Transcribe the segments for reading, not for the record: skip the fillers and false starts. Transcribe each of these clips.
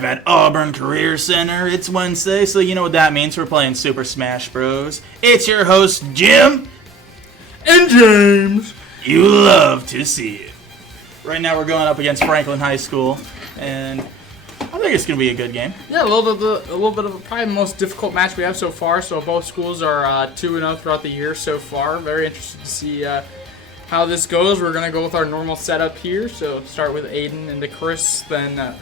live at Auburn Career Center. It's Wednesday, so you know what that means. We're playing Super Smash Bros. It's your host, Jim. And James. You love to see it. Right now we're going up against Franklin High School, and I think it's going to be a good game. Yeah, a little bit of probably the most difficult match we have so far. So both schools are 2-0 throughout the year so far. Very interested to see how this goes. We're going to go with our normal setup here. So start with Aiden into Chris, then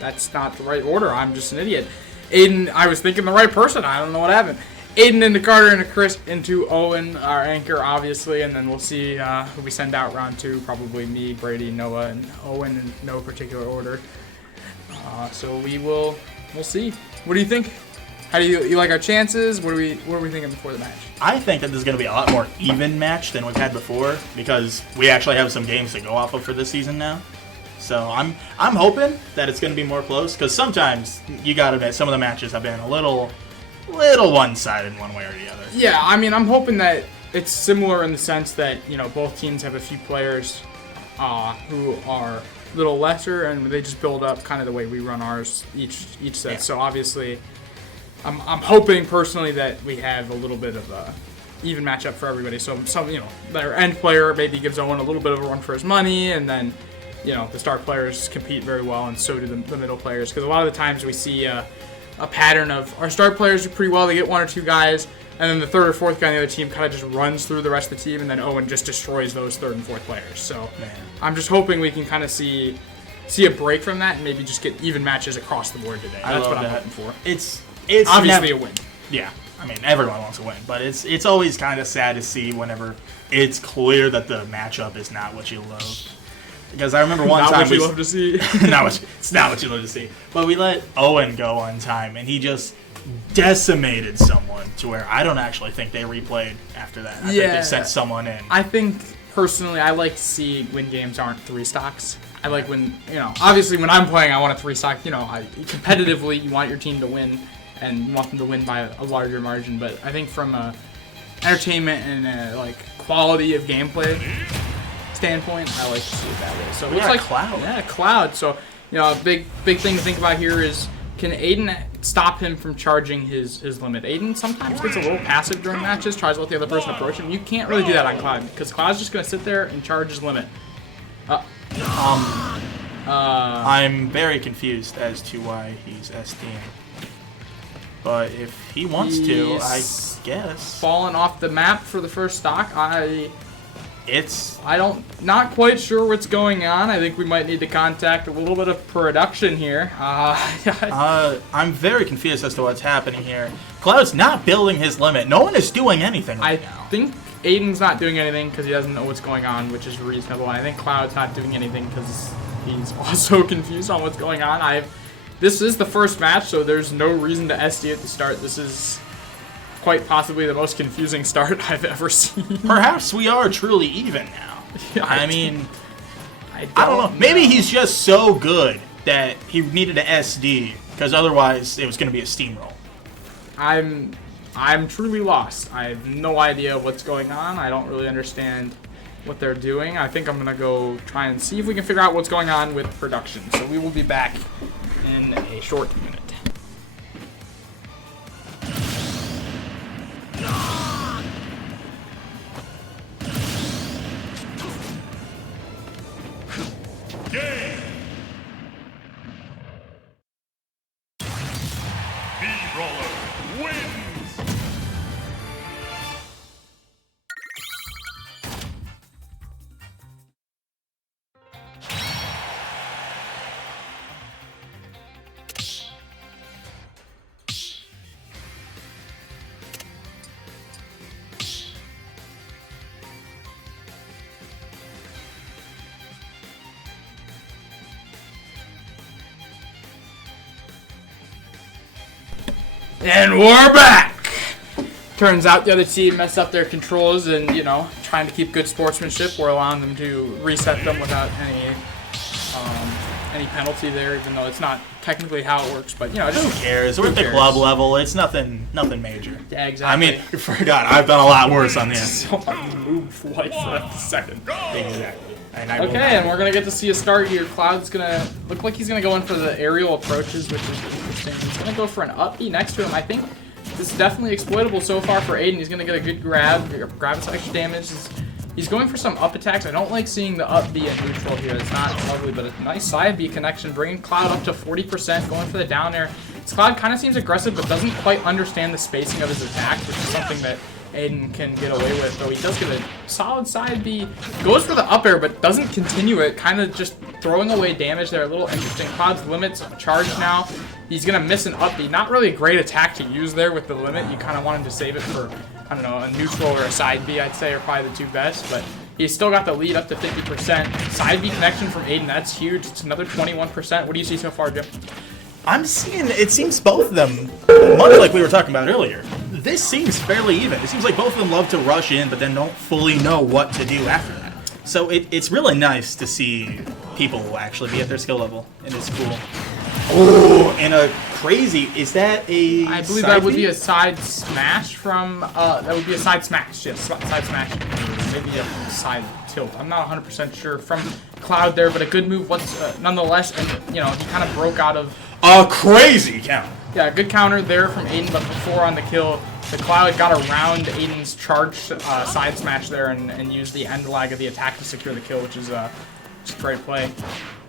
that's not the right order. I'm just an idiot. Aiden, I was thinking the right person. I don't know what happened. Aiden into Carter, into Chris, into Owen, our anchor, obviously, and then we'll see who we send out round 2. Probably me, Brady, Noah, and Owen in no particular order. So we'll see. What do you think? How do you like our chances? What are we thinking before the match? I think that this is going to be a lot more even match than we've had before because we actually have some games to go off of for this season now. So I'm hoping that it's going to be more close because sometimes you got to admit some of the matches have been a little one-sided one way or the other. Yeah, I mean, I'm hoping that it's similar in the sense that, you know, both teams have a few players who are a little lesser, and they just build up kind of the way we run ours each set. Yeah. So obviously, I'm hoping personally that we have a little bit of a even matchup for everybody. So some, you know, their end player maybe gives Owen a little bit of a run for his money, and then, you know, the star players compete very well, and so do the middle players. Because a lot of the times we see a pattern of our star players do pretty well. They get 1 or 2 guys, and then the 3rd or 4th guy on the other team kind of just runs through the rest of the team, and then Owen just destroys those 3rd and 4th players. So I'm just hoping we can kind of see a break from that and maybe just get even matches across the board today. That's what I'm hoping for. It's obviously a win. Yeah, I mean, everyone wants to win, but it's always kind of sad to see whenever it's clear that the matchup is not what you love. Because I remember one time not what you love to see. It's not what you love to see. But we let Owen go one time, and he just decimated someone to where I don't actually think they replayed after that. I think they sent someone in. I think, personally, I like to see when games aren't 3 stocks. I like when, you know, obviously when I'm playing, I want a 3 stock. You know, competitively, you want your team to win, and you want them to win by a larger margin. But I think from a entertainment and quality of gameplay standpoint, I like to see it that way. So it looks like Cloud. Yeah, Cloud. So, you know, a big thing to think about here is, can Aiden stop him from charging his limit? Aiden sometimes gets a little passive during matches, tries to let the other person approach him. You can't really do that on Cloud because Cloud's just going to sit there and charge his limit. I'm very confused as to why he's SDing. But if he wants to, I guess. Falling off the map for the first stock, not quite sure what's going on. I think we might need to contact a little bit of production here. I'm very confused as to what's happening here. Cloud's not building his limit. No one is doing anything right now. I think Aiden's not doing anything because he doesn't know what's going on, which is reasonable. I think Cloud's not doing anything because he's also confused on what's going on. This is the first match, so there's no reason to SD at the start. This is quite possibly the most confusing start I've ever seen. Perhaps we are truly even now. I don't know. Maybe he's just so good that he needed to SD, because otherwise it was going to be a steamroll. I'm truly lost. I have no idea what's going on. I don't really understand what they're doing. I think I'm going to go try and see if we can figure out what's going on with production. So we will be back in a short minute. And we're back! Turns out the other team messed up their controls and, you know, trying to keep good sportsmanship, we're allowing them to reset them without any penalty there, even though it's not technically how it works, but, you know, just, who cares? We're at the club level. It's nothing major. Yeah, exactly. I mean, for God, I've done a lot worse on this. So I moved like for a second. Exactly. And I will Okay, not. and we're going to get to see a start here. Cloud's going to look like he's going to go in for the aerial approaches, which is interesting. He's going to go for an up B next to him. I think this is definitely exploitable so far for Aiden. He's going to get a good grab some extra damage. He's going for some up attacks. I don't like seeing the up B at neutral here. It's not ugly, but a nice side B connection, bringing Cloud up to 40%, going for the down air. This Cloud kind of seems aggressive, but doesn't quite understand the spacing of his attack, which is something that Aiden can get away with, though he does get a solid side B. Goes for the up air, but doesn't continue it, kind of just throwing away damage there. A little interesting. Cloud's limits charged now. He's going to miss an up B. Not really a great attack to use there with the limit. You kind of want him to save it for, I don't know, a neutral or a side B, I'd say, are probably the two best, but he's still got the lead up to 50%. Side B connection from Aiden, that's huge. It's another 21%. What do you see so far, Jim? I'm seeing, it seems both of them, much like we were talking about earlier, this seems fairly even. It seems like both of them love to rush in, but then don't fully know what to do after that. So it's really nice to see people actually be at their skill level, and it's cool. Oh, and a crazy, is that a I believe side that would B? be a side smash from, that would be a side smash, yes, side smash, maybe a side tilt. I'm not 100% sure from Cloud there, but a good move nonetheless, and, you know, he kind of broke out of A crazy count. Yeah, good counter there from Aiden, but before on the kill, the Cloud got around Aiden's charge side smash there and used the end lag of the attack to secure the kill, which is a great play.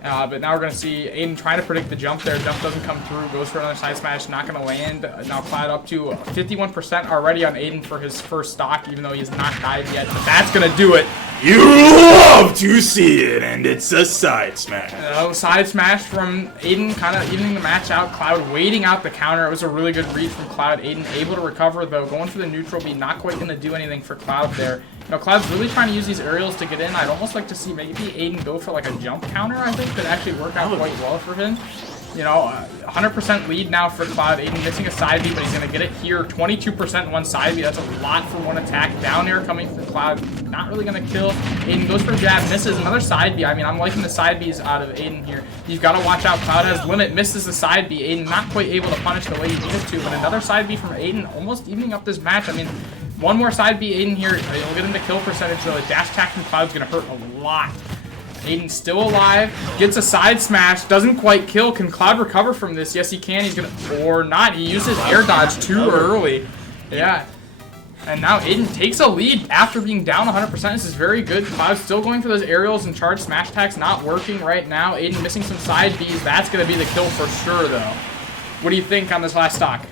But now we're going to see Aiden trying to predict the jump there. Jump doesn't come through, goes for another side smash, not going to land. Now Cloud up to 51% already on Aiden for his first stock, even though he's not died yet, but that's going to do it. You love to see it, and it's a side smash. Side smash from Aiden, kind of evening the match out. Cloud waiting out the counter. It was a really good read from Cloud. Aiden able to recover, though. Going for the neutral B, not quite going to do anything for Cloud there. You know, Cloud's really trying to use these aerials to get in. I'd almost like to see maybe Aiden go for like a jump counter, I think, could actually work out quite well for him. You know, 100% lead now for Cloud. Aiden missing a side B, but he's going to get it here. 22% one side B. That's a lot for one attack. Down air coming from Cloud. Not really going to kill. Aiden goes for a jab, misses another side B. I mean, I'm liking the side Bs out of Aiden here. You've got to watch out. Cloud has limit, misses the side B. Aiden not quite able to punish the way he needed to, but another side B from Aiden, almost evening up this match. I mean, one more side B Aiden here. He'll get him to kill percentage, though. A dash attack from Cloud's going to hurt a lot. Aiden's still alive, gets a side smash, doesn't quite kill. Can Cloud recover from this? Yes, he can. He's gonna, or not. He uses air dodge too early. Yeah. And now Aiden takes a lead after being down 100%. This is very good. Cloud's still going for those aerials and charge smash attacks, not working right now. Aiden missing some side Bs. That's gonna be the kill for sure, though. What do you think on this last stock?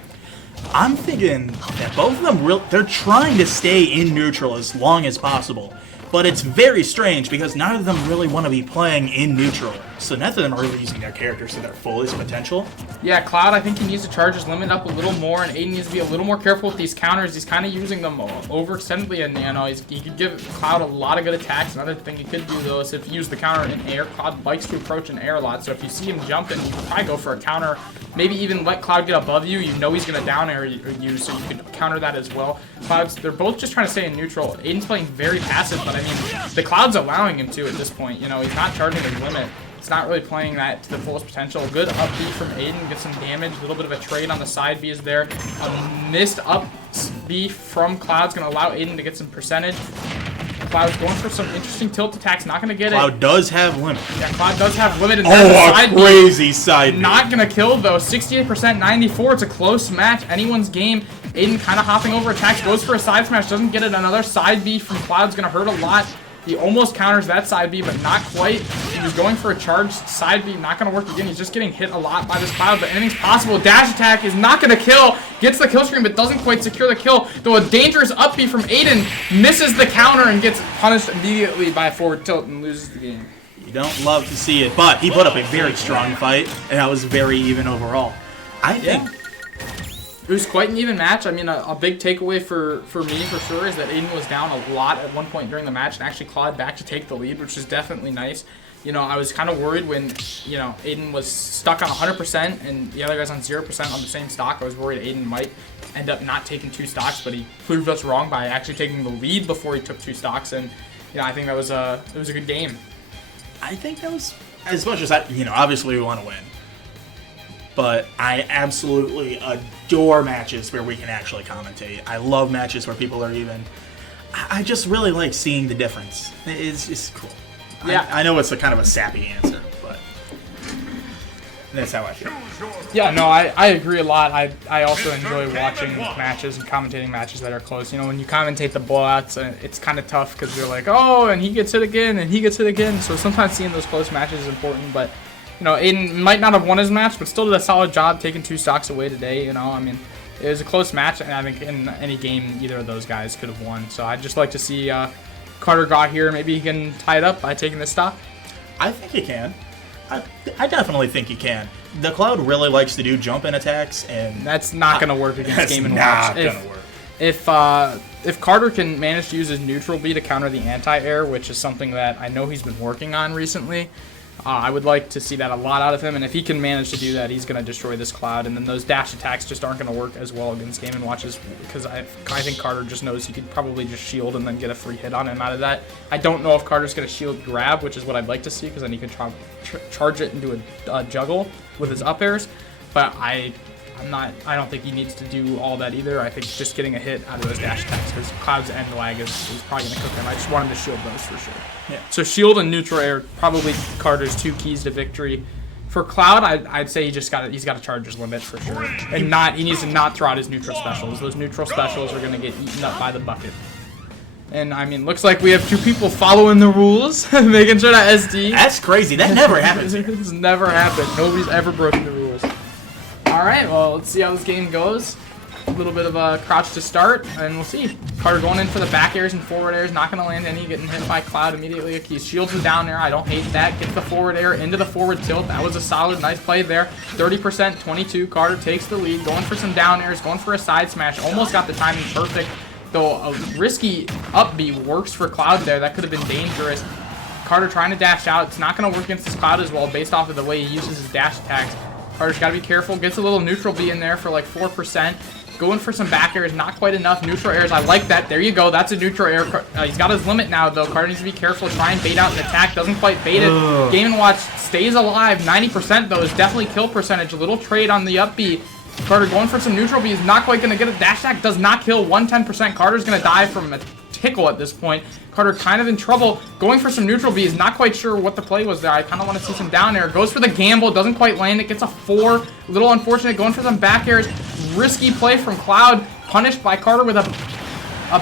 I'm thinking that both of them, they're trying to stay in neutral as long as possible. But it's very strange because none of them really want to be playing in neutral. So none of them are really using their characters to their fullest potential. Yeah, Cloud, I think he needs to charge his limit up a little more, and Aiden needs to be a little more careful with these counters. He's kind of using them overextendedly, and you know, he could give Cloud a lot of good attacks. Another thing he could do, though, is if you use the counter in air, Cloud likes to approach in air a lot, so if you see him jumping, you can probably go for a counter. Maybe even let Cloud get above you. You know he's going to down air you, so you can counter that as well. Cloud's, they're both just trying to stay in neutral. Aiden's playing very passive, but I mean, the Cloud's allowing him to at this point. You know, he's not charging his limit. It's not really playing that to the fullest potential. Good up B from Aiden, gets some damage. A little bit of a trade on the side B is there. A missed up B from Cloud's going to allow Aiden to get some percentage. Cloud's going for some interesting tilt attacks. Not going to get it. Cloud does have limit. Yeah, Cloud does have limit. And a crazy side B. Not going to kill, though. 68%, 94. It's a close match. Anyone's game. Aiden kind of hopping over attacks. Goes for a side smash. Doesn't get it. Another side B from Cloud's going to hurt a lot. He almost counters that side B, but not quite. He was going for a charged side B, not going to work again. He's just getting hit a lot by this Cloud, but anything's possible. Dash attack is not going to kill. Gets the kill stream, but doesn't quite secure the kill. Though a dangerous up B from Aiden misses the counter and gets punished immediately by a forward tilt and loses the game. You don't love to see it, but he put up a very strong fight, and that was very even overall. I think... It was quite an even match. I mean, a big takeaway for me, for sure, is that Aiden was down a lot at one point during the match and actually clawed back to take the lead, which is definitely nice. You know, I was kind of worried when, you know, Aiden was stuck on 100% and the other guy's on 0% on the same stock. I was worried Aiden might end up not taking two stocks, but he proved us wrong by actually taking the lead before he took two stocks, and, you know, I think that was it was a good game. I think that was, as much as obviously we want to win. But I absolutely adore matches where we can actually commentate. I love matches where people are even. I just really like seeing the difference. It's cool. Yeah. I know it's a kind of a sappy answer, but that's how I feel. Yeah, no, I agree a lot. I also enjoy watching matches and commentating matches that are close. You know, when you commentate the blowouts, it's kind of tough because you're like, oh, and he gets hit again, and he gets hit again. So sometimes seeing those close matches is important. But, you know, Aiden might not have won his match, but still did a solid job taking 2 stocks away today. You know, I mean, it was a close match, and I think in any game, either of those guys could have won. So I'd just like to see Carter got here. Maybe he can tie it up by taking this stock. I think he can. I definitely think he can. The Cloud really likes to do jump-in attacks, and that's not going to work against Game & Watch. That's not going to work. If Carter can manage to use his neutral B to counter the anti-air, which is something that I know he's been working on recently, I would like to see that a lot out of him. And if he can manage to do that, he's going to destroy this Cloud. And then those dash attacks just aren't going to work as well against Game & Watches, because I think Carter just knows he could probably just shield and then get a free hit on him out of that. I don't know if Carter's going to shield grab, which is what I'd like to see, because then he can charge it into a juggle with his up airs. But I don't think he needs to do all that either. I think just getting a hit out of those dash attacks, because Cloud's end lag is probably going to cook him. I just want him to shield those for sure. Yeah. So shield and neutral air, probably Carter's 2 keys to victory. For Cloud, I'd say he's got to charge his limit for sure, and he needs to not throw out his neutral specials. Those neutral specials are going to get eaten up by the bucket. And I mean, looks like we have 2 people following the rules, making sure that SD. That's crazy. That never happens. It's never happened. Nobody's ever broken the rules. All right, well, let's see how this game goes. A little bit of a crouch to start, and we'll see. Carter going in for the back airs and forward airs, not going to land any, getting hit by Cloud immediately. He shields the down air. I don't hate that. Gets the forward air into the forward tilt. That was a solid, nice play there. 30%, 22. Carter takes the lead, going for some down airs, going for a side smash. Almost got the timing perfect, though a risky up B works for Cloud there. That could have been dangerous. Carter trying to dash out. It's not going to work against this Cloud as well, based off of the way he uses his dash attacks. Carter's got to be careful. Gets a little neutral B in there for like 4%. Going for some back airs, not quite enough. Neutral airs, I like that. There you go. That's a neutral air. He's got his limit now, though. Carter needs to be careful. Try and bait out an attack. Doesn't quite bait it. Game & Watch stays alive. 90%, though, is definitely kill percentage. A little trade on the up B. Carter going for some neutral B. He's not quite going to get a dash attack. Does not kill. 110%. Carter's going to die from a tickle at this point. Carter kind of in trouble. Going for some neutral B. Is not quite sure what the play was there. I kind of want to see some down air. Goes for the gamble. Doesn't quite land it. Gets a 4. A little unfortunate. Going for some back airs. Risky play from Cloud. Punished by Carter with a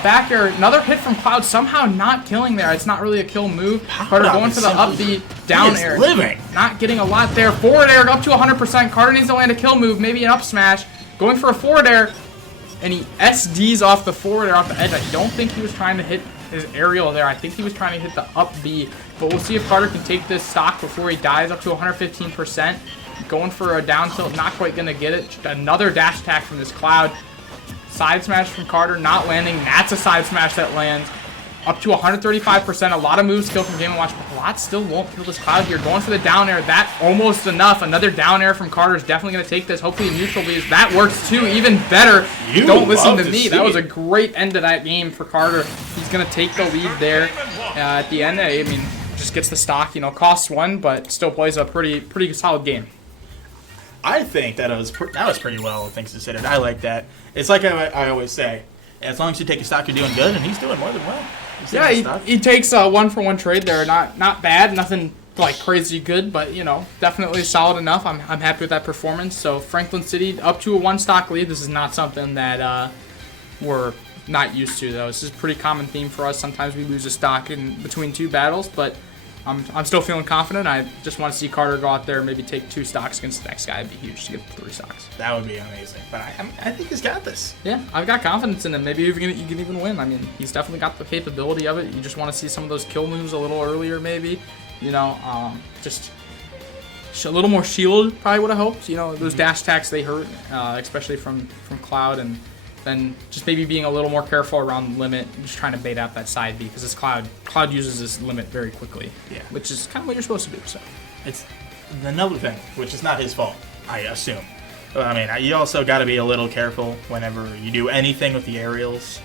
back air. Another hit from Cloud. Somehow not killing there. It's not really a kill move. Carter going for the up B. Down air. Living. Not getting a lot there. Forward air up to 100%. Carter needs to land a kill move. Maybe an up smash. Going for a forward air. And he SDs off the forward air off the edge. I don't think he was trying to hit his aerial there. I think he was trying to hit the up B. But we'll see if Carter can take this stock before he dies up to 115%. Going for a down tilt. Not quite going to get it. Just another dash attack from this Cloud. Side smash from Carter. Not landing. That's a side smash that lands. Up to 135%. A lot of moves kill from Game & Watch, but a lot still won't kill this Cloud here. Going for the down air. That almost enough. Another down air from Carter is definitely going to take this. Hopefully neutral B's. That works too. Even better. Don't listen to me. That was a great end to that game for Carter. He's going to take the lead there at the end. I mean, just gets the stock. You know, costs 1, but still plays a pretty solid game. I think that was pretty well, things considered. I like that. It's like I always say, as long as you take a stock, you're doing good, and he's doing more than well. Yeah, he takes a 1-for-1 trade there. Not bad, nothing like crazy good, but you know, definitely solid enough. I'm happy with that performance. So Franklin City up to a 1 stock lead. This is not something that we're not used to, though. This is a pretty common theme for us. Sometimes we lose a stock in between 2 battles, but I'm still feeling confident. I just want to see Carter go out there and maybe take 2 stocks against the next guy. It'd be huge to get 3 stocks. That would be amazing. But I think he's got this. Yeah, I've got confidence in him. Maybe you can even win. I mean, he's definitely got the capability of it. You just want to see some of those kill moves a little earlier, maybe. You know, just a little more shield probably would have hoped. You know, those dash attacks, they hurt, especially from Cloud, and then just maybe being a little more careful around the limit, just trying to bait out that side B, because this Cloud uses his limit very quickly, which is kind of what you're supposed to do. So it's another thing, which is not his fault, I assume. But, I mean, you also got to be a little careful whenever you do anything with the aerials,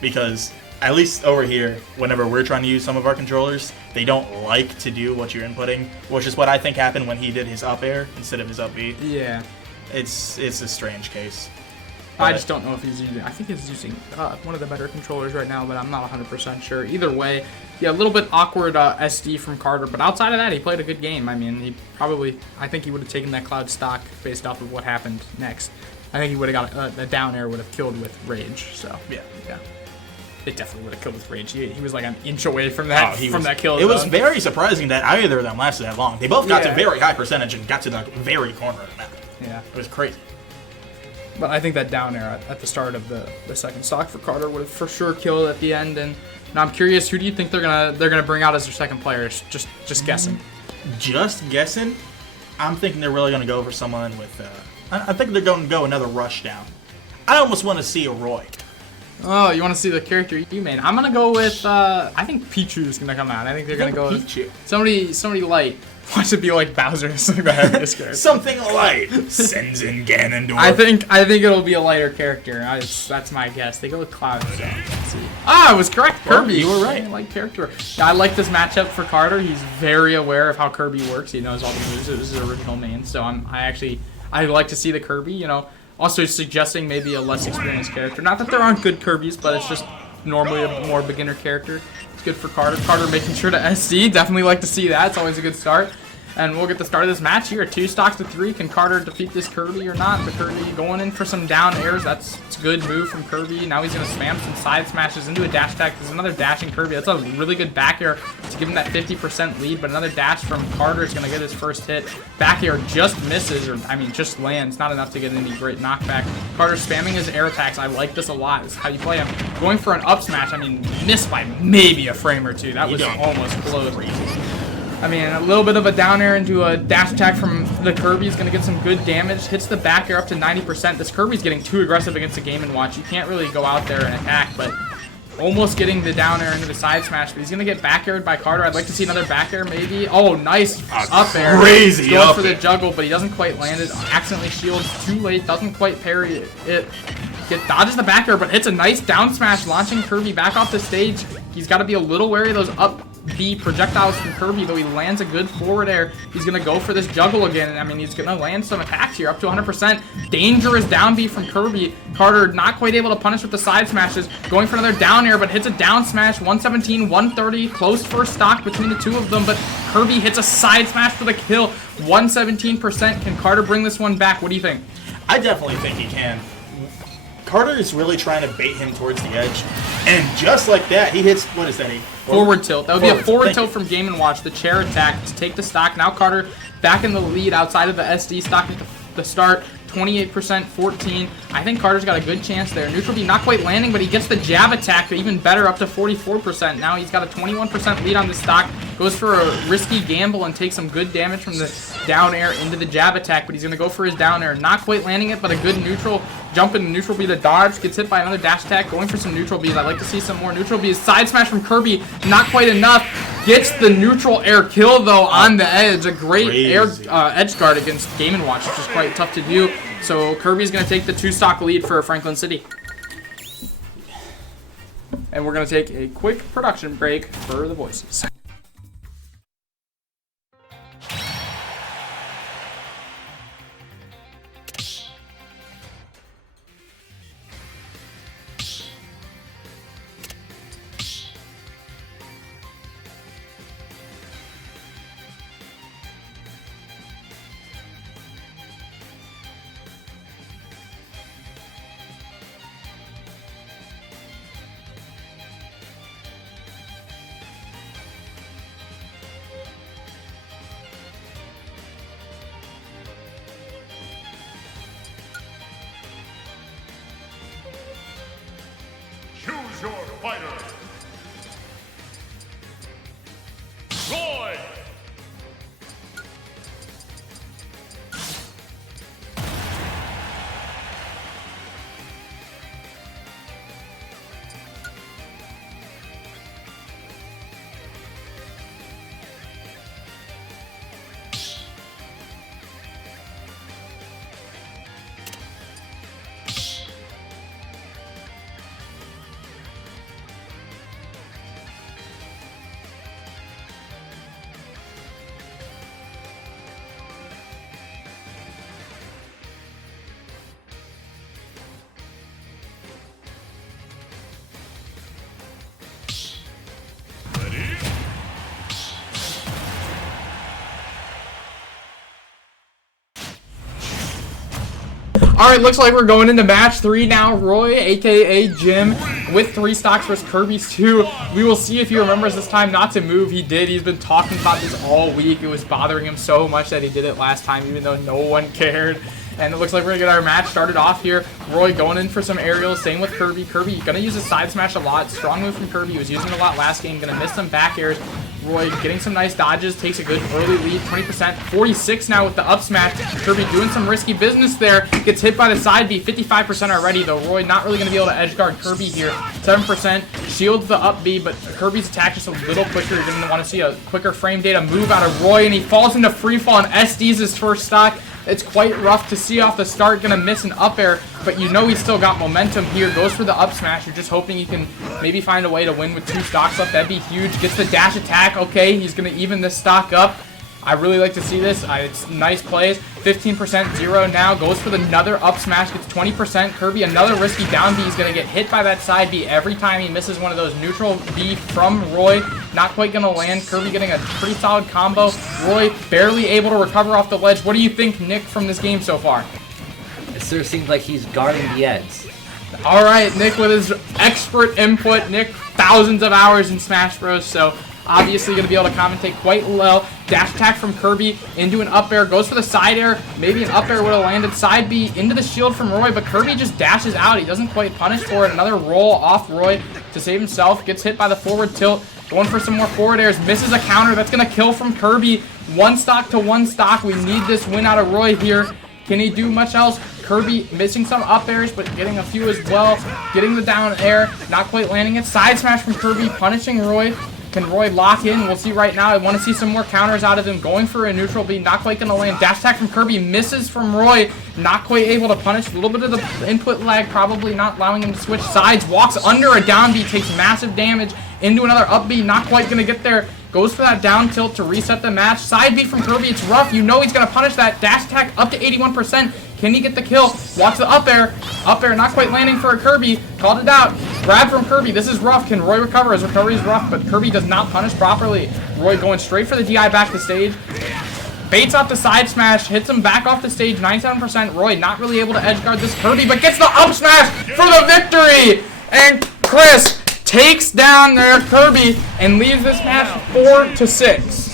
because at least over here, whenever we're trying to use some of our controllers, they don't like to do what you're inputting, which is what I think happened when he did his up air instead of his up B. Yeah. It's a strange case. I just don't know if he's using. I think he's using one of the better controllers right now, but I'm not 100% sure. Either way, yeah, a little bit awkward SD from Carter, but outside of that, he played a good game. I mean, I think he would have taken that Cloud stock based off of what happened next. I think he would have got the down air would have killed with Rage. So yeah. It definitely would have killed with Rage. He was like an inch away from that that kill. It was very surprising that either of them lasted that long. They both got to very high percentage and got to the very corner of the map. Yeah, it was crazy. But I think that down air at the start of the second stock for Carter would have for sure killed at the end. And now I'm curious, who do you think they're gonna bring out as their second player? Just guessing. Just guessing. I'm thinking they're really gonna go for someone with. I think they're going to go another Rushdown. I almost want to see a Roy. Oh, you want to see the character you made? I'm gonna go with. I think Pichu's gonna come out. I think they're gonna go with Pichu. Somebody light. Watch it be like Bowser, something the heaviest character. Something light. Sends in Ganondorf. I think it'll be a lighter character. That's my guess. They go with Cloud. So let's see. I was correct. Kirby. You were right. I like character. I like this matchup for Carter. He's very aware of how Kirby works. He knows all the moves. It was his original main. So I like to see the Kirby. You know, also suggesting maybe a less experienced character. Not that there aren't good Kirbys, but it's just normally a more beginner character. It's good for Carter. Carter making sure to SD. Definitely like to see that. It's always a good start. And we'll get the start of this match here. 2 stocks to 3. Can Carter defeat this Kirby or not? The Kirby going in for some down airs. It's a good move from Kirby. Now he's going to spam some side smashes into a dash attack. There's another dashing Kirby. That's a really good back air to give him that 50% lead. But another dash from Carter is going to get his first hit. Back air just misses, just lands. Not enough to get any great knockback. Carter spamming his air attacks. I like this a lot. This is how you play him. Going for an up smash. I mean, missed by maybe a frame or two. That was almost close. I mean, a little bit of a down air into a dash attack from the Kirby is going to get some good damage. Hits the back air up to 90%. This Kirby's getting too aggressive against the Game & Watch. You can't really go out there and attack, but almost getting the down air into the side smash. But he's going to get back aired by Carter. I'd like to see another back air maybe. Oh, nice up air. Crazy he's going for the juggle, but he doesn't quite land it. Accidentally shields too late. Doesn't quite parry it. Dodges the back air, but hits a nice down smash, launching Kirby back off the stage. He's got to be a little wary of those up B projectiles from Kirby, though he lands a good forward air. He's going to go for this juggle again. I mean, he's going to land some attacks here, up to 100%. Dangerous down B from Kirby. Carter not quite able to punish with the side smashes. Going for another down air, but hits a down smash. 117, 130. Close first stock between the two of them, but Kirby hits a side smash for the kill. 117%. Can Carter bring this one back? What do you think? I definitely think he can. Carter is really trying to bait him towards the edge. And just like that, he hits, what is that? Forward tilt. That would be a forward tilt from Game & Watch. The chair attack to take the stock. Now Carter back in the lead outside of the SD stock at the start. 28%, 14. I think Carter's got a good chance there. Neutral B not quite landing, but he gets the jab attack, even better, up to 44%. Now he's got a 21% lead on the stock. Goes for a risky gamble and takes some good damage from the down air into the jab attack, but he's going to go for his down air. Not quite landing it, but a good neutral jump into neutral B. The dodge gets hit by another dash attack. Going for some neutral Bs. I'd like to see some more neutral Bs. Side smash from Kirby. Not quite enough. Gets the neutral air kill, though, on the edge. A great air edge guard against Game & Watch, which is quite tough to do. So Kirby's going to take the 2-stock lead for Franklin City. And we're going to take a quick production break for the voices. Choose your fighter. Roy. Alright, looks like we're going into match 3 now. Roy, aka Jim, with 3 stocks versus Kirby's 2. We will see if he remembers this time not to move. He did. He's been talking about this all week. It was bothering him so much that he did it last time, even though no one cared. And it looks like we're going to get our match started off here. Roy going in for some aerials. Same with Kirby. Kirby going to use his side smash a lot. Strong move from Kirby. He was using it a lot last game. Going to miss some back airs. Roy getting some nice dodges. Takes a good early lead. 20%. 46 now with the up smash. Kirby doing some risky business there. Gets hit by the side B. 55% already, though. Roy not really going to be able to edge guard Kirby here. 7%. Shields the up B, but Kirby's attack just a little quicker. You're going to want to see a quicker frame data move out of Roy, and he falls into free fall, and SD's his first stock. It's quite rough to see off the start. Gonna miss an up air, but you know he's still got momentum here. Goes for the up smash. You're just hoping he can maybe find a way to win with 2 stocks left. That'd be huge. Gets the dash attack. Okay, he's gonna even this stock up. I really like to see this. It's nice plays. 15% 0 now. Goes for another up smash. Gets 20%. Kirby, another risky down B. He's going to get hit by that side B every time he misses one of those neutral B from Roy. Not quite going to land. Kirby getting a pretty solid combo. Roy barely able to recover off the ledge. What do you think, Nick, from this game so far? It sort of seems like he's guarding the edge. All right, Nick with his expert input. Nick, thousands of hours in Smash Bros. So obviously going to be able to commentate quite well. Dash attack from Kirby into an up air. Goes for the side air. Maybe an up air would have landed. Side B into the shield from Roy, but Kirby just dashes out. He doesn't quite punish for it. Another roll off Roy to save himself. Gets hit by the forward tilt. Going for some more forward airs. Misses a counter. That's going to kill from Kirby. 1 stock to 1 stock. We need this win out of Roy here. Can he do much else? Kirby missing some up airs, but getting a few as well. Getting the down air. Not quite landing it. Side smash from Kirby. Punishing Roy. Can Roy lock in? We'll see right now. I want to see some more counters out of him. Going for a neutral B. Not quite going to land. Dash attack from Kirby. Misses from Roy. Not quite able to punish. A little bit of the input lag. Probably not allowing him to switch sides. Walks under a down B. Takes massive damage. Into another up B. Not quite going to get there. Goes for that down tilt to reset the match. Side B from Kirby. It's rough. You know he's going to punish that. Dash attack up to 81%. Can he get the kill? Walks the up air. Up air not quite landing for a Kirby. Called it out. Grab from Kirby. This is rough. Can Roy recover? His recovery is rough, but Kirby does not punish properly. Roy going straight for the DI back to stage. Baits off the side smash. Hits him back off the stage. 97%. Roy not really able to edge guard this Kirby, but gets the up smash for the victory. And Chris takes down their Kirby and leaves this match 4-6.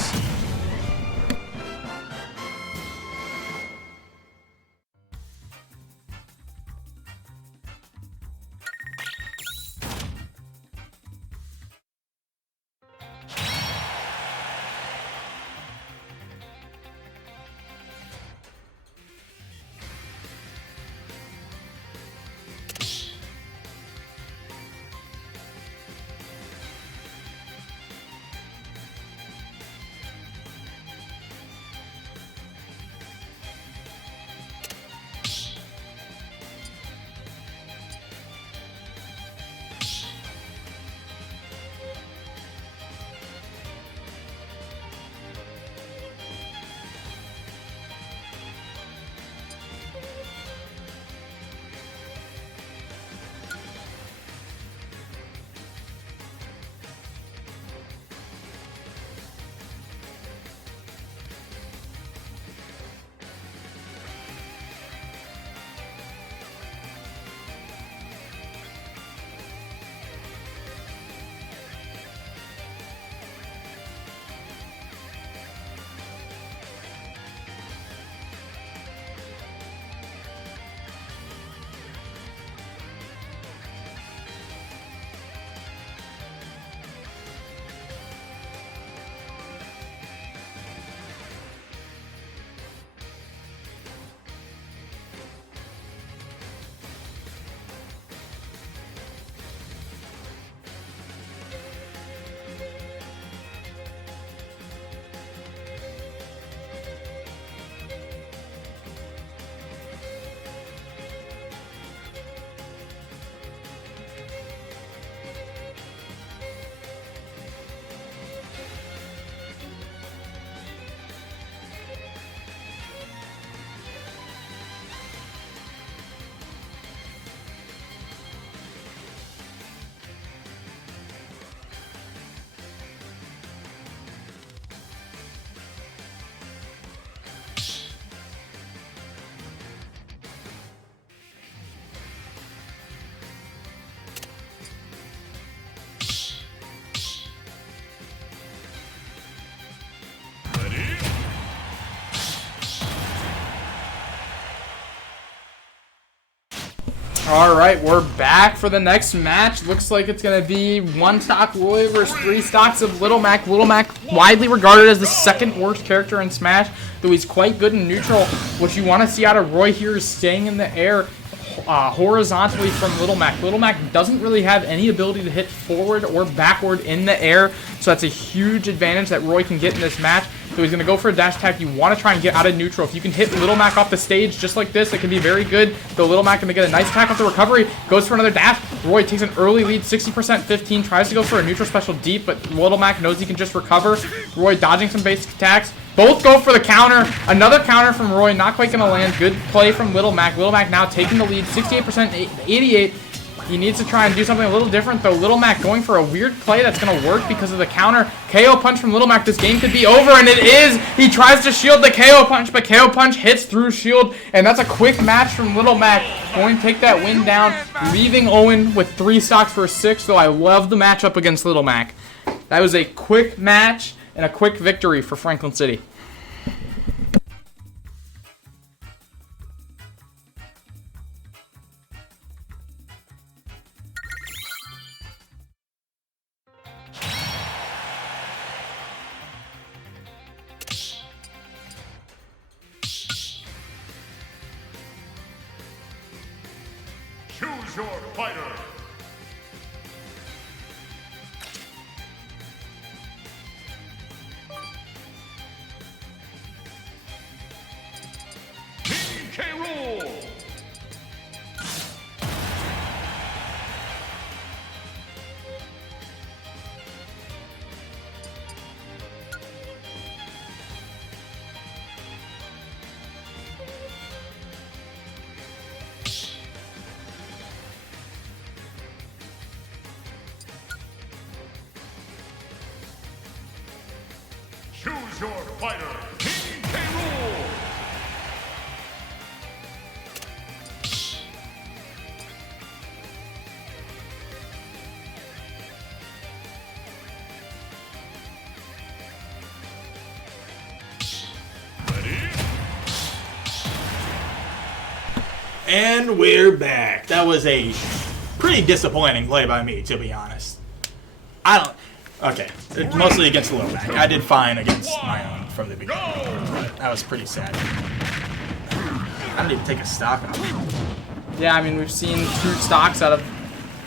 All right, we're back for the next match. Looks like it's going to be 1 stock Roy versus 3 stocks of Little Mac. Little Mac, widely regarded as the second worst character in Smash, though he's quite good in neutral. What you want to see out of Roy here is staying in the air horizontally from Little Mac. Little Mac doesn't really have any ability to hit forward or backward in the air, so that's a huge advantage that Roy can get in this match. So he's going to go for a dash attack. You want to try and get out of neutral. If you can hit Little Mac off the stage just like this, it can be very good. Though Little Mac going to get a nice attack off the recovery. Goes for another dash. Roy takes an early lead, 60%, 15. Tries to go for a neutral special deep, but Little Mac knows he can just recover. Roy dodging some basic attacks. Both go for the counter. Another counter from Roy. Not quite going to land. Good play from Little Mac. Little Mac now taking the lead, 68%, 88. He needs to try and do something a little different, though. Little Mac going for a weird play that's going to work because of the counter. KO punch from Little Mac. This game could be over, and it is. He tries to shield the KO punch, but KO punch hits through shield, and that's a quick match from Little Mac. Going to take that win down, leaving Owen with 3 stocks for 6, though I love the matchup against Little Mac. That was a quick match and a quick victory for Franklin City. Choose your fighter. K. Rool. Choose your fighter. K. Rool. And we're back. That was a pretty disappointing play by me, to be honest. Okay, mostly against Little Mac. I did fine against my own from the beginning, but that was pretty sad. I don't need to take a stock on it. Yeah, I mean, we've seen 2 stocks out of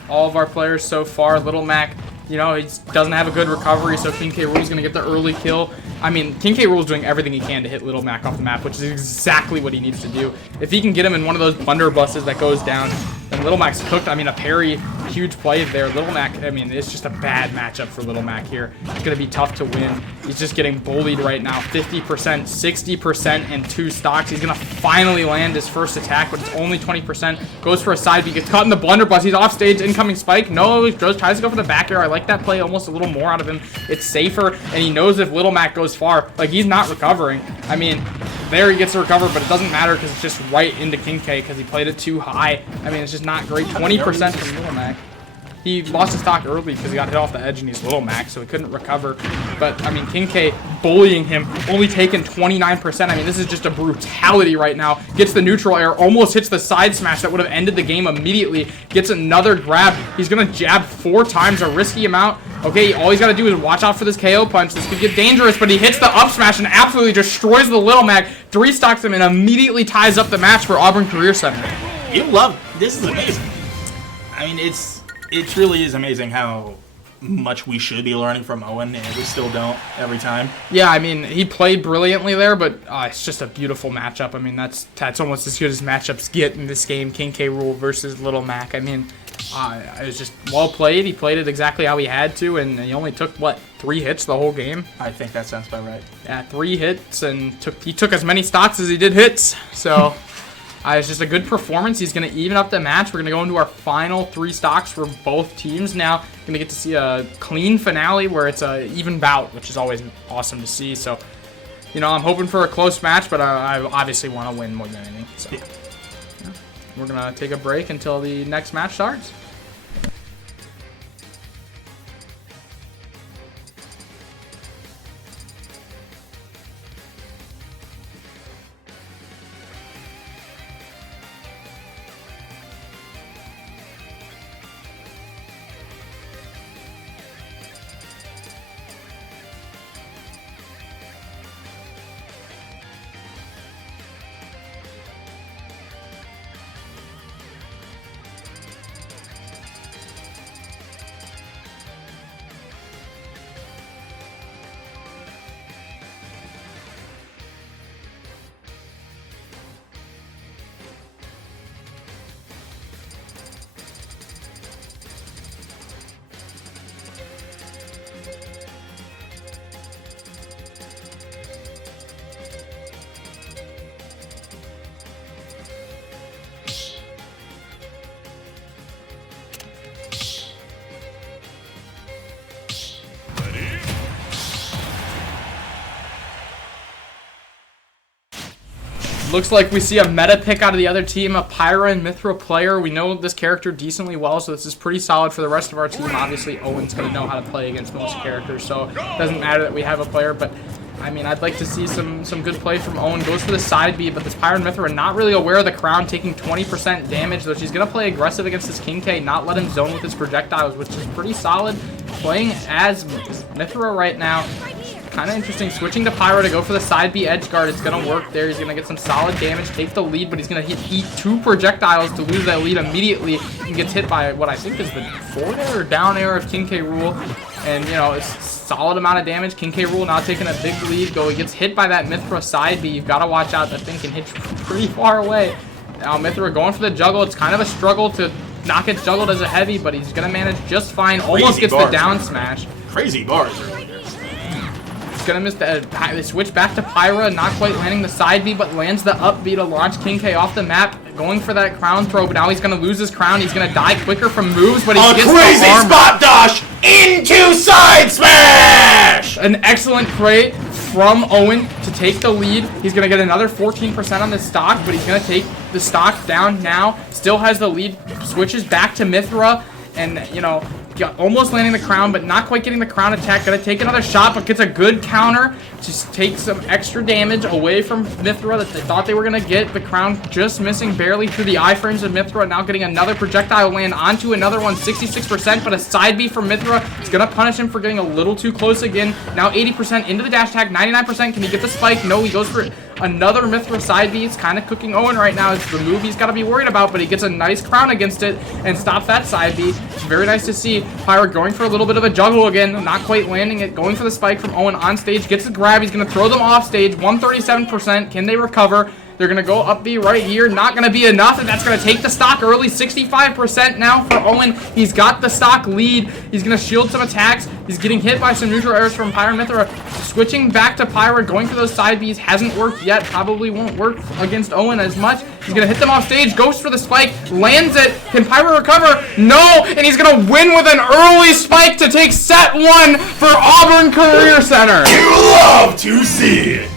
all of our players so far. Little Mac, you know, he doesn't have a good recovery, so King K. Rool's going to get the early kill. I mean, King K. Rool's doing everything he can to hit Little Mac off the map, which is exactly what he needs to do. If he can get him in one of those blunderbusses that goes down, then Little Mac's cooked. I mean, a parry, huge play there. Little Mac, I mean, it's just a bad matchup for Little Mac here. It's going to be tough to win. He's just getting bullied right now. 50%, 60%, and 2 stocks. He's going to finally land his first attack, but it's only 20%. Goes for a side B, gets caught in the blunderbuss. He's off stage, incoming spike. No, he tries to go for the back air. I like that play almost a little more out of him. It's safer, and he knows if Little Mac goes far, like, he's not recovering. I mean, there he gets to recover, but it doesn't matter because it's just right into King K because he played it too high. I mean, it's just not great. 20% from Little Mac. He lost his stock early because he got hit off the edge and he's Little Mac, so he couldn't recover. But, I mean, King K bullying him, only taking 29%. I mean, this is just a brutality right now. Gets the neutral air, almost hits the side smash that would have ended the game immediately. Gets another grab. He's going to jab 4 times, a risky amount. Okay, all he's got to do is watch out for this KO punch. This could get dangerous, but he hits the up smash and absolutely destroys the Little Mac. 3 stocks him and immediately ties up the match for Auburn Career Center. This is amazing. I mean, it really is amazing how much we should be learning from Owen, and we still don't every time. Yeah, I mean, he played brilliantly there, but it's just a beautiful matchup. I mean, that's almost as good as matchups get in this game. King K. Rool versus Little Mac. I mean, it was just well played. He played it exactly how he had to, and he only took, what, 3 hits the whole game? I think that sounds about right. Yeah, 3 hits, and he took as many stocks as he did hits, so... it's just a good performance. He's going to even up the match. We're going to go into our final 3 stocks for both teams now. Going to get to see a clean finale where it's a even bout, which is always awesome to see. So, you know, I'm hoping for a close match, but I obviously want to win more than anything. So, yeah. We're going to take a break until the next match starts. Looks like we see a meta pick out of the other team, a Pyra and Mithra player. We know this character decently well, so this is pretty solid for the rest of our team. Obviously, Owen's going to know how to play against most characters, so it doesn't matter that we have a player, but I mean, I'd like to see some good play from Owen. Goes for the side B, but this Pyra and Mithra are not really aware of the crown, taking 20% damage, though she's going to play aggressive against this King K, not let him zone with his projectiles, which is pretty solid. Playing as Mithra right now. Kind of interesting. Switching to Pyra to go for the side B edge guard. It's going to work there. He's going to get some solid damage, take the lead, but he's going to eat 2 projectiles to lose that lead immediately and gets hit by what I think is the forward air or down air of King K. Rool. And, you know, it's a solid amount of damage. King K. Rool now taking a big lead. He gets hit by that Mithra side B. You've got to watch out. That thing can hit pretty far away. Now Mithra going for the juggle. It's kind of a struggle to not get juggled as a heavy, but he's going to manage just fine. Almost gets the down smash. Crazy bars. Gonna miss the they switch back to Pyra, not quite landing the side B, but lands the up B to launch King K off the map, going for that crown throw, but now he's gonna lose his crown. He's gonna die quicker from moves, but he gets the crazy armor. Spot dash into side smash! An excellent play from Owen to take the lead. He's gonna get another 14% on the stock, but he's gonna take the stock down now. Still has the lead, switches back to Mithra, and you know, almost landing the crown, but not quite getting the crown attack. Gonna take another shot, but gets a good counter to take some extra damage away from Mithra that they thought they were gonna get. The crown just missing barely through the iframes of Mithra. Now getting another projectile land onto another one, 66%, but a side B from Mithra is gonna punish him for getting a little too close again. Now 80% into the dash attack, 99%. Can he get the spike? No, he goes for another Mithra side B. It's kind of cooking Owen right now. It's the move he's got to be worried about, but he gets a nice crown against it and stops that side B. It's very nice to see Pyra going for a little bit of a juggle again, not quite landing it, going for the spike from Owen on stage, gets the grab. He's going to throw them off stage, 137%. Can they recover? They're going to go up B right here. Not going to be enough, and that's going to take the stock early. 65% now for Owen. He's got the stock lead. He's going to shield some attacks. He's getting hit by some neutral airs from Pyra and Mithra. Switching back to Pyra, going for those side Bs. Hasn't worked yet. Probably won't work against Owen as much. He's going to hit them off stage. Goes for the spike. Lands it. Can Pyra recover? No! And he's going to win with an early spike to take set 1 for Auburn Career Center. You love to see it.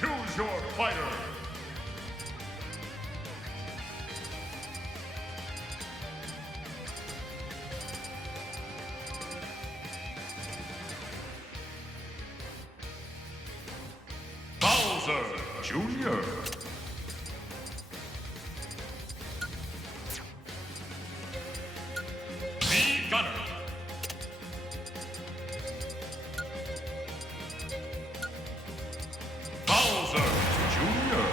Choose your fighter. Bowser Jr. The Gunner. Bowser Jr.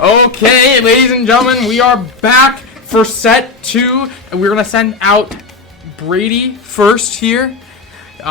Okay, ladies and gentlemen, we are back for set 2, and we're gonna send out Brady first here. He's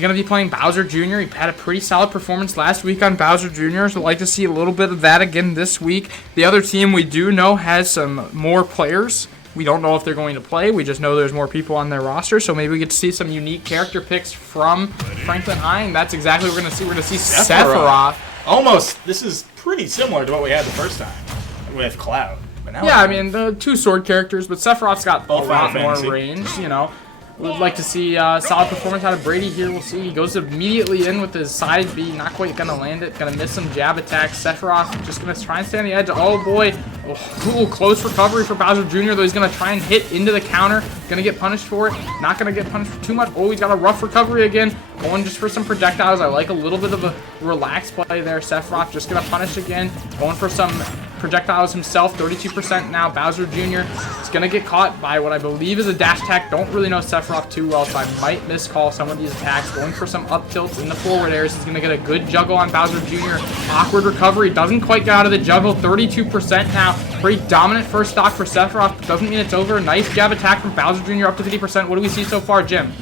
going to be playing Bowser Jr. He had a pretty solid performance last week on Bowser Jr., so I'd like to see a little bit of that again this week. The other team we do know has some more players. We don't know if they're going to play. We just know there's more people on their roster, so maybe we get to see some unique character picks from Franklin High, and that's exactly what we're going to see. We're going to see Sephiroth. Almost, this is pretty similar to what we had the first time with Cloud. But now Yeah, I mean, the 2 sword characters, but Sephiroth's got a lot more fantasy. range, you know. We'd like to see solid performance out of Brady here. We'll see. He goes immediately in with his side B. Not quite going to land it. Going to miss some jab attacks. Sephiroth just going to try and stay on the edge. Oh, boy. Oh, close recovery for Bowser Jr., though he's going to try and hit into the counter. Going to get punished for it. Not going to get punished for too much. Oh, he's got a rough recovery again. Going just for some projectiles. I like a little bit of a relaxed play there. Sephiroth just going to punish again. Going for some projectiles himself. 32% now. Bowser Jr. is going to get caught by what I believe is a dash attack. Don't really know Sephiroth too well, so I might miscall some of these attacks. Going for some up tilts in the forward airs. He's going to get a good juggle on Bowser Jr. Awkward recovery. Doesn't quite get out of the juggle. 32% now. Pretty dominant first stock for Sephiroth, but doesn't mean it's over. Nice jab attack from Bowser Jr. up to 50%. What do we see so far, Jim?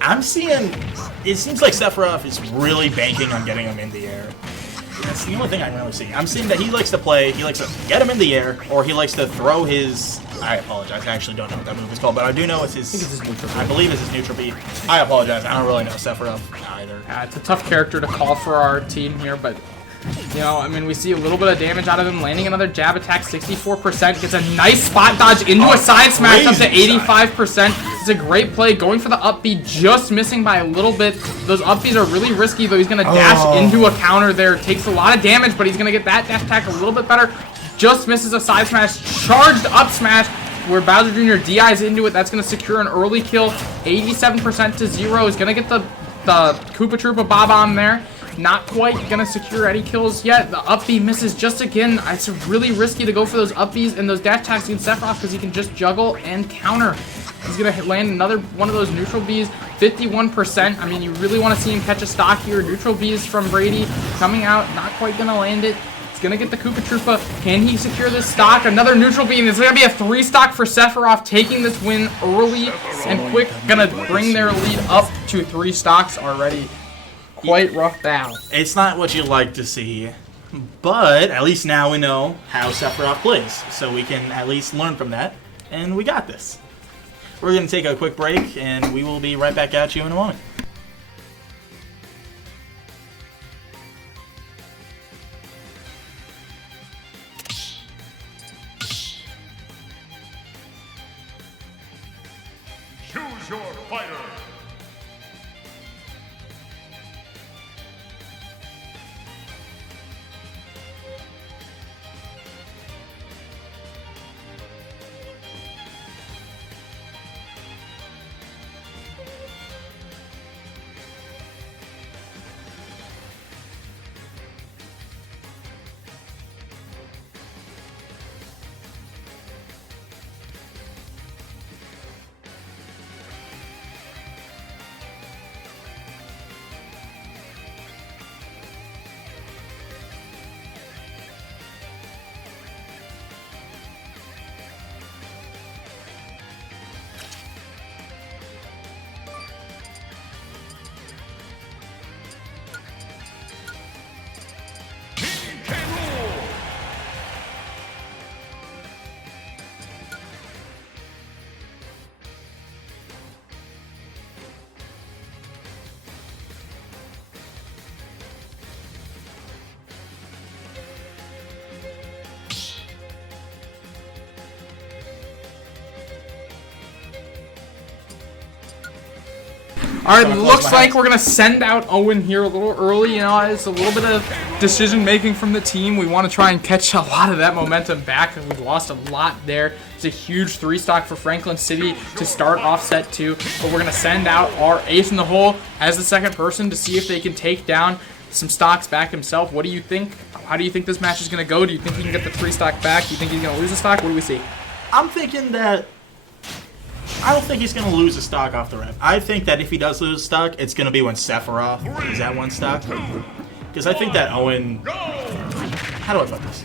I'm seeing, it seems like Sephiroth is really banking on getting him in the air. That's the only thing I really see. I'm seeing that he likes to get him in the air, or he likes to throw his, I apologize, I actually don't know what that move is called, but I do know it's his, I believe it's his neutral B. I apologize, I don't really know Sephiroth either. It's a tough character to call for our team here, but you know, I mean, we see a little bit of damage out of him, landing another jab attack, 64%, gets a nice spot dodge into a side smash up to 85%. It's a great play, going for the up B, just missing by a little bit. Those up Bs are really risky, though. He's going to dash into a counter there, takes a lot of damage, but he's going to get that dash attack a little bit better. Just misses a side smash, charged up smash, where Bowser Jr. DIs into it. That's going to secure an early kill, 87% to 0. He's going to get the Koopa Troopa Bob-omb there. Not quite gonna secure any kills yet. The up B misses just again. It's really risky to go for those up Bs and those dash attacks against Sephiroth because he can just juggle and counter. He's gonna land another one of those neutral Bs, 51%. I mean, you really want to see him catch a stock here. Neutral Bs from Brady coming out, not quite gonna land it. He's gonna get the Koopa Troopa. Can he secure this stock? Another neutral B, and it's gonna be a 3 stock for Sephiroth, taking this win early and quick. Gonna bring their lead up to 3 stocks already. Quite rough battle. It's not what you like to see, but at least now we know how Sephiroth plays, so we can at least learn from that, and we got this. We're going to take a quick break, and we will be right back at you in a moment. Choose your fighter. All right, looks like we're going to send out Owen here a little early. You know, it's a little bit of decision-making from the team. We want to try and catch a lot of that momentum back. We've lost a lot there. It's a huge 3-stock for Franklin City to start off set 2. But we're going to send out our ace in the hole as the second person to see if they can take down some stocks back himself. What do you think? How do you think this match is going to go? Do you think he can get the 3-stock back? Do you think he's going to lose a stock? What do we see? I'm thinking that I don't think he's going to lose a stock off the rip. I think that if he does lose a stock, it's going to be when Sephiroth is at 1 stock. Because I think that Owen... How do I put this?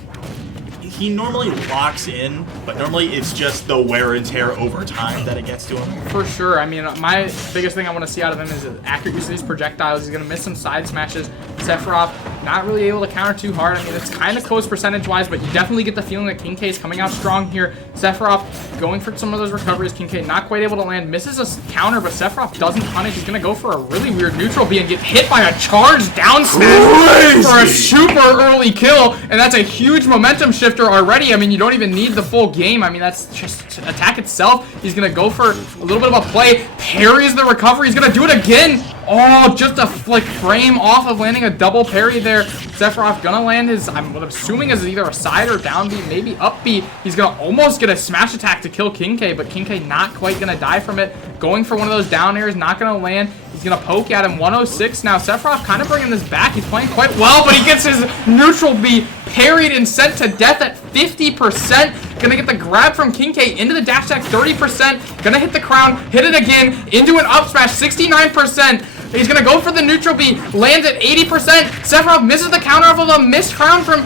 he normally locks in, but normally it's just the wear and tear over time that it gets to him. For sure. I mean, my biggest thing I want to see out of him is accurate use of these projectiles. He's going to miss some side smashes. Sephiroth not really able to counter too hard. I mean, it's kind of close percentage-wise, but you definitely get the feeling that King K is coming out strong here. Sephiroth going for some of those recoveries. King K not quite able to land. Misses a counter, but Sephiroth doesn't punish. He's going to go for a really weird neutral B and get hit by a charged down smash for a super early kill, and that's a huge momentum shifter already. I mean, you don't even need the full game. I mean, that's just attack itself. He's going to go for a little bit of a play. Parries the recovery. He's going to do it again. Oh, just a frame off of landing a double parry there. Sephiroth gonna land his, I'm assuming is either a side or down B, maybe up B. He's gonna almost get a smash attack to kill King K, but King K not quite gonna die from it. Going for one of those down airs, not gonna land. He's gonna poke at him. 106 now. Sephiroth kind of bringing this back. He's playing quite well, but he gets his neutral B parried and sent to death at 50%. Gonna get the grab from King K into the dash attack, 30%. Gonna hit the crown, hit it again, into an up smash, 69%. He's gonna go for the neutral B, lands at 80%. Sephiroth misses the counter off of a missed crown from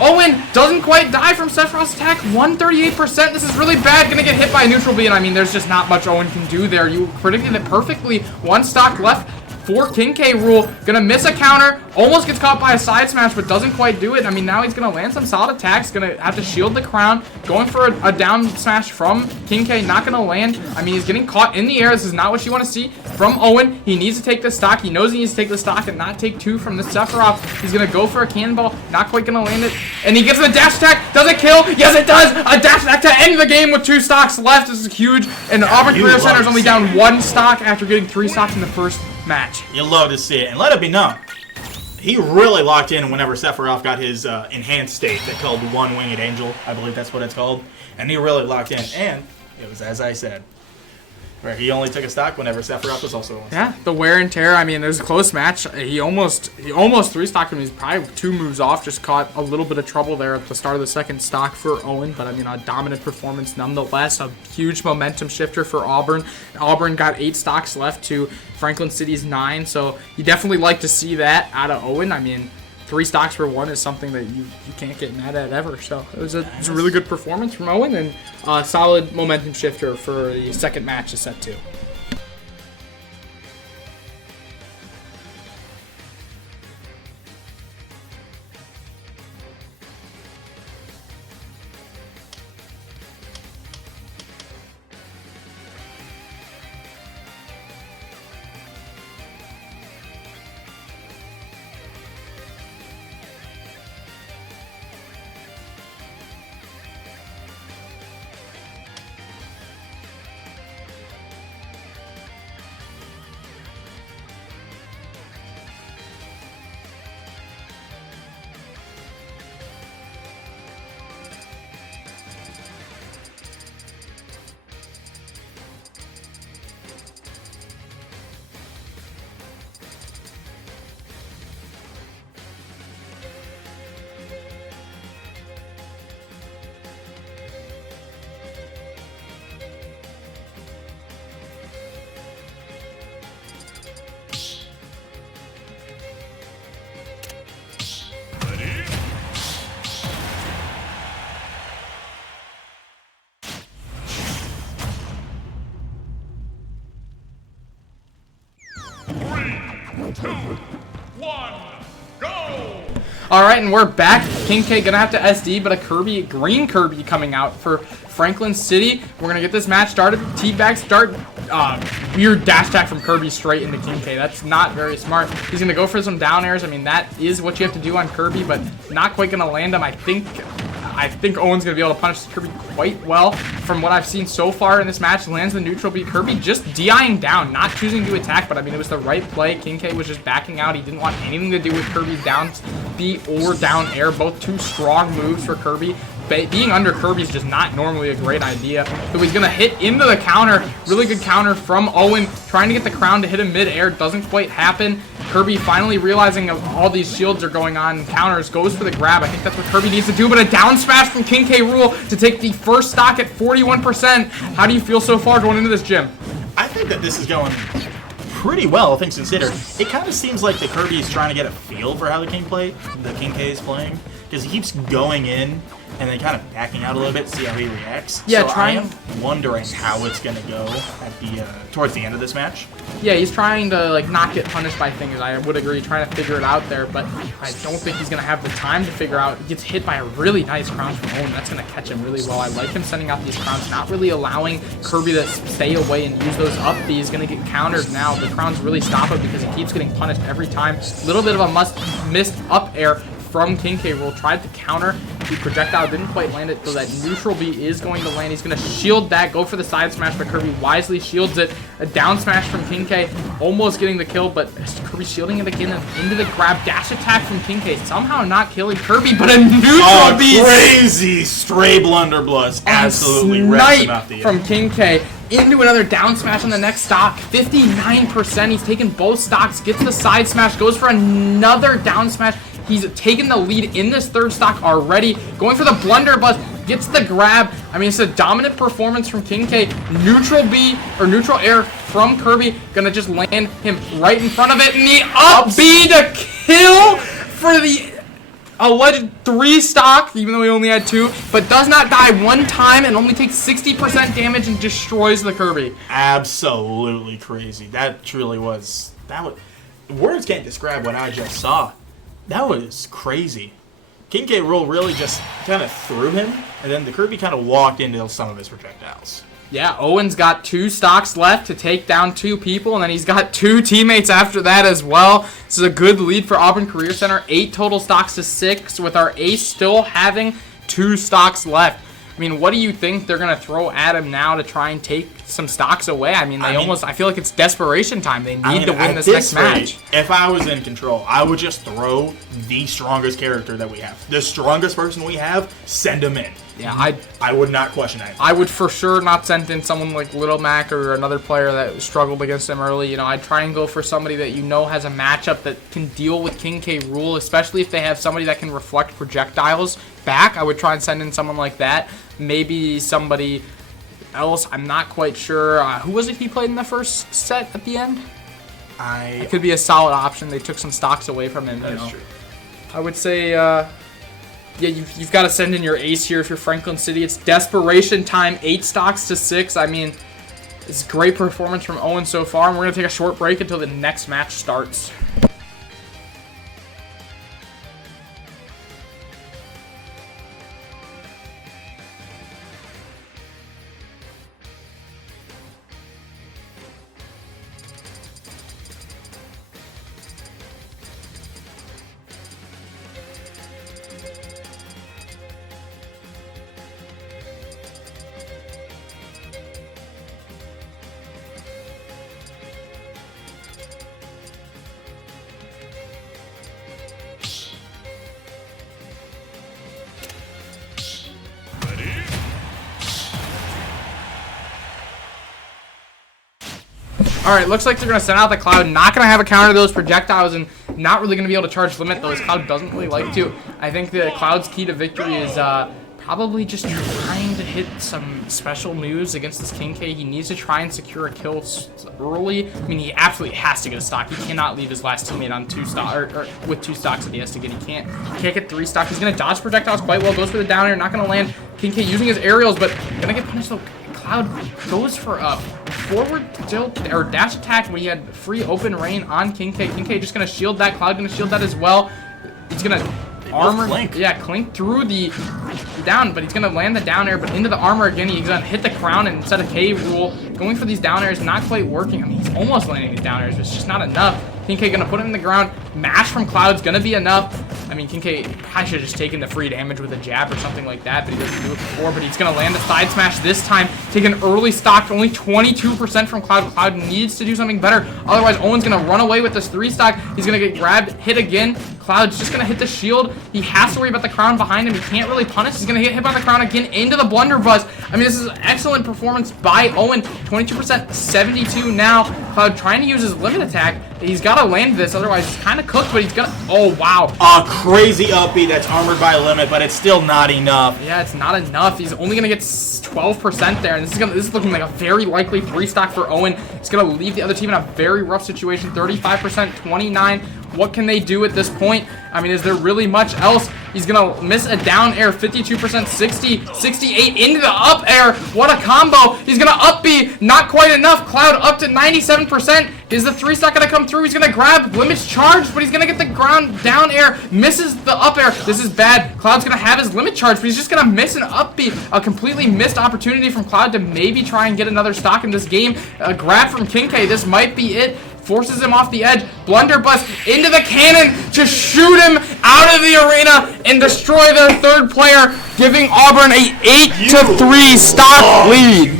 Owen. Doesn't quite die from Sephiroth's attack, 138%. This is really bad. Gonna get hit by a neutral B, and I mean, there's just not much Owen can do there. You predicted it perfectly. One stock left for King K rule. Gonna miss a counter, almost gets caught by a side smash, but doesn't quite do it. I mean, now he's gonna land some solid attacks, gonna have to shield the crown, going for a down smash from King K, not gonna land. I mean, he's getting caught in the air. This is not what you want to see from Owen. He needs to take the stock. He knows he needs to take the stock and not take two from the Sephiroth. He's gonna go for a cannonball, not quite gonna land it, and he gets the dash attack. Does it kill? Yes, it does. A dash attack to end the game with 2 stocks left. This is huge, and Auburn Career Center is only down 1 stock after getting 3 stocks in the first match. You love to see it, and let it be known, he really locked in whenever Sephiroth got his enhanced state that called One Winged Angel. I believe that's what it's called, and he really locked in. And it was as I said, where he only took a stock whenever Sephiroth was also on stock. Yeah, the wear and tear. I mean, it was a close match. He almost 3-stocked him. He's probably 2 moves off. Just caught a little bit of trouble there at the start of the second stock for Owen. But I mean, a dominant performance nonetheless. A huge momentum shifter for Auburn. Auburn got 8 stocks left to Franklin City's 9. So you definitely like to see that out of Owen. I mean, 3 stocks for 1 is something that you can't get mad at ever. So it was a really good performance from Owen, and a solid momentum shifter for the second match of set 2. All right, and we're back. King K gonna have to SD, but a green Kirby coming out for Franklin City. We're gonna get this match started. Teabag start. Weird dash attack from Kirby straight into King K. That's not very smart. He's gonna go for some down airs. I mean, that is what you have to do on Kirby, but not quite gonna land him. I think Owen's gonna be able to punish Kirby quite well from what I've seen so far in this match. Lands the neutral B. Kirby just DIing down, not choosing to attack, but I mean, it was the right play. King K was just backing out. He didn't want anything to do with Kirby's down B or down air. Both 2 strong moves for Kirby. Being under Kirby is just not normally a great idea. So he's going to hit into the counter. Really good counter from Owen. Trying to get the crown to hit him mid-air. Doesn't quite happen. Kirby finally realizing all these shields are going on. Counters. Goes for the grab. I think that's what Kirby needs to do. But a down smash from King K. Rule to take the first stock at 41%. How do you feel so far going into this, Jim? I think that this is going pretty well, things considered. It kind of seems like the Kirby is trying to get a feel for how the King K is playing. because he keeps going in and then kind of backing out a little bit to see how he reacts. Yeah, so I am wondering how it's going to go at the towards the end of this match. Yeah, he's trying to like not get punished by things. I would agree, trying to figure it out there, but I don't think he's gonna have the time to figure out. He gets hit by a really nice crown from Owen. That's gonna catch him really well. I like him sending out these crowns, not really allowing Kirby to stay away and use those up B. He's gonna get countered now. The crowns really stop him because he keeps getting punished every time. Little bit of a missed up air from King K. Rool. Tried to counter the projectile, didn't quite land it, so that neutral B is going to land. He's going to shield that, go for the side smash, but Kirby wisely shields it. A down smash from King K, almost getting the kill, but Kirby shielding it again and into the grab. Dash attack from King K, somehow not killing Kirby, but a neutral B. Crazy stray blunderbuss. Absolutely wrecks him out the from King K. Into another down smash on the next stock. 59%. He's taken both stocks, gets the side smash, goes for another down smash. He's taken the lead in this third stock already. Going for the blunderbuss, gets the grab. I mean, it's a dominant performance from King K. Neutral B, or neutral air from Kirby. Gonna just land him right in front of it. And the up B to kill for the alleged 3 stock, even though he only had 2. But does not die one time and only takes 60% damage and destroys the Kirby. Absolutely crazy. That truly was. Words can't describe what I just saw. That was crazy. King K. Rool really just kind of threw him, and then the Kirby kind of walked into some of his projectiles. Yeah, Owen's got 2 stocks left to take down 2 people, and then he's got 2 teammates after that as well. This is a good lead for Auburn Career Center. 8 total stocks to 6, with our ace still having 2 stocks left. I mean, what do you think they're going to throw at him now to try and take some stocks away? I mean, I feel like it's desperation time. They need to win this next match. If I was in control, I would just throw the strongest character that we have. The strongest person we have, send him in. Yeah, I would not question it. I would for sure not send in someone like Little Mac or another player that struggled against him early. You know, I'd try and go for somebody that you know has a matchup that can deal with King K. Rool, especially if they have somebody that can reflect projectiles back. I would try and send in someone like that. Maybe somebody else, I'm not quite sure. Who was it he played in the first set at the end? It could be a solid option. They took some stocks away from him. That's true. I would say, yeah, you've got to send in your ace here if you're Franklin City. It's desperation time, 8 stocks to 6. I mean, it's great performance from Owen so far, and we're going to take a short break until the next match starts. Alright, looks like they're going to send out the Cloud. Not going to have a counter to those projectiles and not really going to be able to charge limit, though his Cloud doesn't really like to. I think the Cloud's key to victory is probably just trying to hit some special moves against this King K. He needs to try and secure a kill early. I mean, he absolutely has to get a stock. He cannot leave his last teammate on 2 stock or with 2 stocks that he has to get. He can't get 3 stock. He's going to dodge projectiles quite well. Goes for the down air. Not going to land. King K using his aerials, but going to get punished though. Cloud goes for a forward tilt or dash attack when he had free open rain on King K. King K just gonna shield that. Cloud gonna shield that as well. He's gonna armor, clink through the down, but he's gonna land the down air, but into the armor again. He's gonna hit the crown and instead of K. Rool going for these down airs, not quite working. I mean, he's almost landing these down airs, but it's just not enough. King K gonna put him in the ground. Mash from Cloud's gonna be enough. I mean, King K probably should have just taken the free damage with a jab or something like that, but he doesn't do it before. But he's gonna land the side smash this time. Take an early stock, only 22% from Cloud. Cloud needs to do something better. Otherwise, Owen's gonna run away with this 3 stock. He's gonna get grabbed, hit again. Cloud's just gonna hit the shield. He has to worry about the crown behind him. He can't really punish. He's gonna get hit by the crown again into the blunderbuss. I mean, this is an excellent performance by Owen. 22%, 72 now. Cloud trying to use his limit attack. He's gotta land this, otherwise he's kind of cooked, but he's gonna, oh wow. A crazy up B that's armored by a limit, but it's still not enough. Yeah, it's not enough. He's only gonna get 12% there, and this is looking like a very likely 3 stock for Owen. He's gonna leave the other team in a very rough situation. 35%, 29. What can they do at this point? I mean, is there really much else? He's going to miss a down air, 52%, 60, 68 into the up air. What a combo. He's going to up B, not quite enough. Cloud up to 97%. Is the 3-stock going to come through? He's going to grab, limits charged, but he's going to get the ground down air, misses the up air. This is bad. Cloud's going to have his limit charged, but he's just going to miss an up B. A completely missed opportunity from Cloud to maybe try and get another stock in this game. A grab from King K. This might be it. Forces him off the edge, blunderbuss into the cannon to shoot him out of the arena and destroy their third player, giving Auburn a 8-3 stock lead.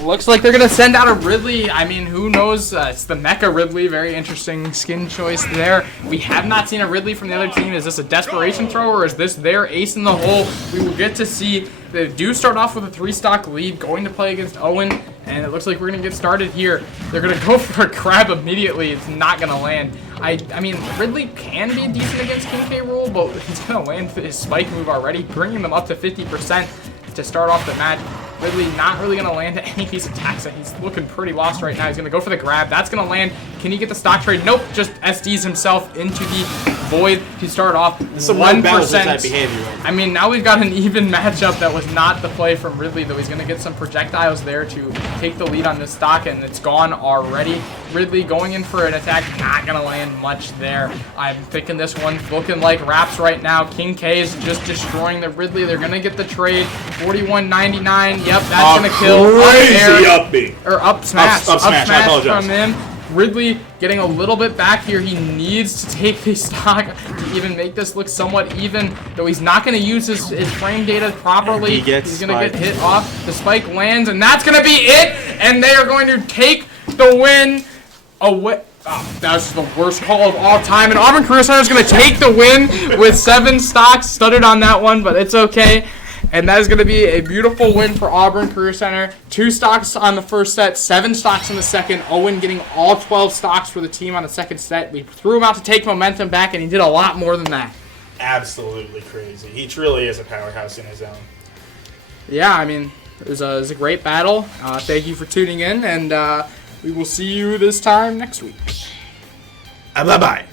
Looks like they're going to send out a Ridley. I mean, who knows? It's the Mecha Ridley. Very interesting skin choice there. We have not seen a Ridley from the other team. Is this a desperation throw, or is this their ace in the hole? We will get to see. They do start off with a 3-stock lead, going to play against Owen, and it looks like we're going to get started here. They're going to go for a grab immediately. It's not going to land. I mean, Ridley can be decent against King K rule, but he's going to land his spike move already, bringing them up to 50% to start off the match. Ridley not really going to land any of these attacks. He's looking pretty lost right now. He's going to go for the grab. That's going to land. Can he get the stock trade? Nope. Just SDs himself into the void to start off. Some 1%. Type behavior. I mean, now we've got an even matchup. That was not the play from Ridley, though. He's going to get some projectiles there to take the lead on this stock, and it's gone already. Ridley going in for an attack. Not going to land much there. I'm thinking this one's looking like wraps right now. King K is just destroying the Ridley. They're going to get the trade. 41.99. Yep, that's going to kill. Crazy up B. Or up smash. Up smash. I apologize. From him. Ridley getting a little bit back here. He needs to take the stock to even make this look somewhat even, though he's not going to use his frame data properly. He's going to get hit off. The spike lands, and that's going to be it. And they are going to take the win away. Oh, that's the worst call of all time. And Auburn Career Center is going to take the win with 7 stocks. Stuttered on that one, but it's okay. And that is going to be a beautiful win for Auburn Career Center. 2 stocks on the first set, 7 stocks in the second. Owen getting all 12 stocks for the team on the second set. We threw him out to take momentum back, and he did a lot more than that. Absolutely crazy. He truly is a powerhouse in his own. Yeah, I mean, it was a great battle. Thank you for tuning in, and we will see you this time next week. Bye-bye.